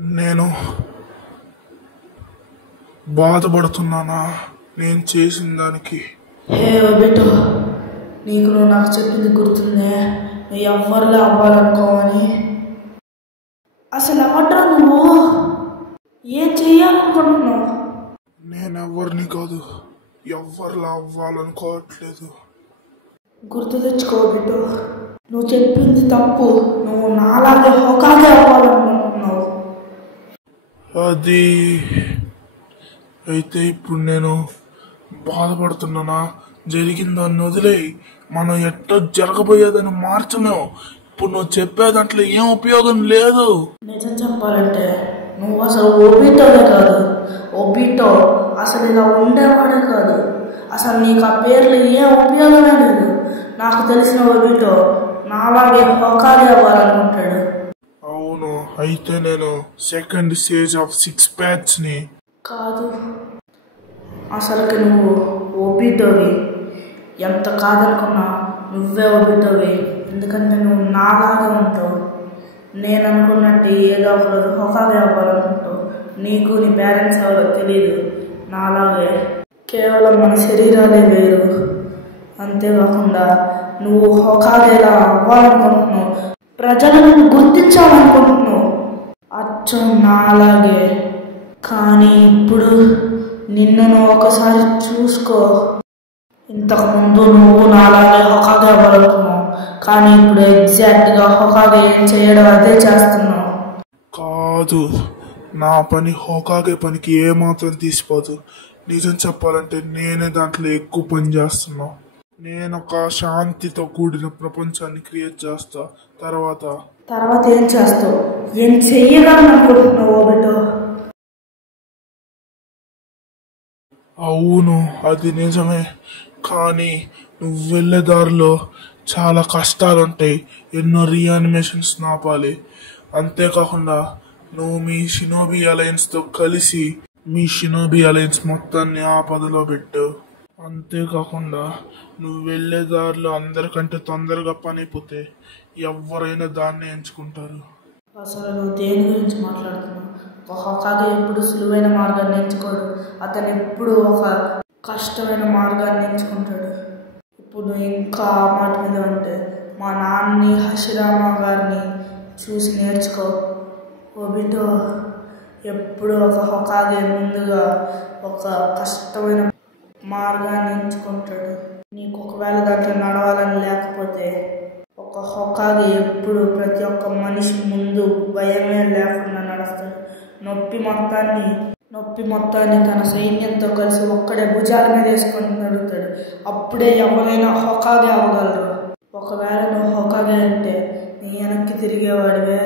నేను బాధపడుతున్నానా నేను చేసిన దానికి? హే బిడ్డ, నీకు నువ్వు నాకు చెప్పింది గుర్తుందే, నువ్వు ఎవరిలో అవ్వాలనుకోవని. అసలు ఎవడ్రా నువ్వు? ఏం చెయ్యాలనుకుంటున్నావు? నేనెవరిని కాదు, ఎవరిలా అవ్వాలనుకోవట్లేదు. గుర్తు తెచ్చుకో బిడ్డ, నువ్వు చెప్పింది తప్పు. నువ్వు నాలాగే హోకాగే అవ్వాలనుకుంటున్నావు. అది అయితే ఇప్పుడు నేను బాధపడుతున్నానా? జరిగిన దాన్ని వదిలేయి, మనం ఎట్టో జరగబోయేదని మార్చలేము. ఇప్పుడు నువ్వు చెప్పే దాంట్లో ఏం ఉపయోగం లేదు. నిజం చెప్పాలంటే నువ్వు అసలు ఓబీటోనే కాదు. ఓబీటో అసలు ఇలా ఉండేవాడే కాదు. అసలు నీకు ఆ పేర్లు ఏం ఉపయోగమే లేదు. నాకు తెలిసిన ఓబీటో నాలాగే హోకాగే అవ్వాలనుకుంటాడు. అవును, అయితే నేను సెకండ్ స్టేజ్ ఆఫ్ 6 ప్యాచ్ ని కాదు. అసలుకి నువ్వు ఓబీటోవి. ఎంత కాదనుకున్నా నువ్వే ఓబీటోవి. ఎందుకంటే నువ్వు నాలాగే ఉంటావు. నేను అనుకున్నట్టు ఏదో ఒకరోజు హోకాగే అవ్వాలనుకుంటావు. నీకు నీ పేరెంట్స్ ఎవరో తెలియదు. నాలాగే కేవలం మన శరీరాలే వేరు. అంతేకాకుండా నువ్వు హోకాగేలా అవ్వాలనుకుంటున్నావు. ప్రజలను గుర్తించాలనుకుంటున్నావు అచ్చం నాలాగే. కానీ ఇప్పుడు నిన్ను నువ్వు ఒకసారి చూసుకో. ఇంతకుముందు నువ్వు నాలాగే హోకాగే అవ్వాలనుకున్నావు, కానీ ఇప్పుడు ఎగ్జాక్ట్గా హోకాగే ఏం చేయడం అదే చేస్తున్నావు. కాదు, నా పని హోకాగే పనికి ఏమాత్రం తీసిపోదు. నిజం చెప్పాలంటే నేనే దాంట్లో ఎక్కువ పని చేస్తున్నా. నేను ఒక శాంతితో కూడిన ప్రపంచాన్ని క్రియేట్ చేస్తా. తర్వాత ఏం చేస్తావు? ఏం చెయ్యాలనుకుంటున్నావు బిడ్డ? అవును, అది నిజమే. కానీ నువ్వు వెళ్ళే దారిలో చాలా కష్టాలుంటాయి. ఎన్నో రీయానిమేషన్స్ ఆపాలి. అంతేకాకుండా నువ్వు మీ షినోబి అలయన్స్తో కలిసి మీ షినోబి అలయన్స్ మొత్తాన్ని ఆపదలో పెట్టు. అంతేకాకుండా నువ్వు వెళ్ళే దారిలో అందరికంటే తొందరగా పని అయిపోతే ఎవరైనా దాన్ని ఎంచుకుంటారు. అసలు నువ్వు దేని గురించి మాట్లాడుతున్నావు? ఒక హోకాగే ఎప్పుడు సులువైన మార్గాన్ని ఎంచుకోడు. అతను ఎప్పుడు ఒక కష్టమైన మార్గాన్ని ఎంచుకుంటాడు. ఇప్పుడు నువ్వు ఇంకా ఆ మాట మీద ఉంటే మా నాన్నని హషిరామా గారిని చూసి నేర్చుకో. ఓబిటో ఎప్పుడు ఒక హోకాగే ముందుగా ఒక కష్టమైన మార్గాన్ని ఎంచుకుంటాడు. నీకు ఒకవేళ దాంట్లో నడవాలని లేకపోతే ఒక హోకాగే ఎప్పుడు ప్రతి ఒక్క మనిషి ముందు భయమే లేకుండా నడుస్తాడు. నొప్పి మొత్తాన్ని తన సైన్యంతో కలిసి ఒక్కడే భుజాల మీద వేసుకొని నడుస్తాడు. అప్పుడే ఎవరైనా హోకాగే అవ్వగలరు. ఒకవేళ నువ్వు హోకాగే అంటే నీ వెనక్కి తిరిగేవాడివే.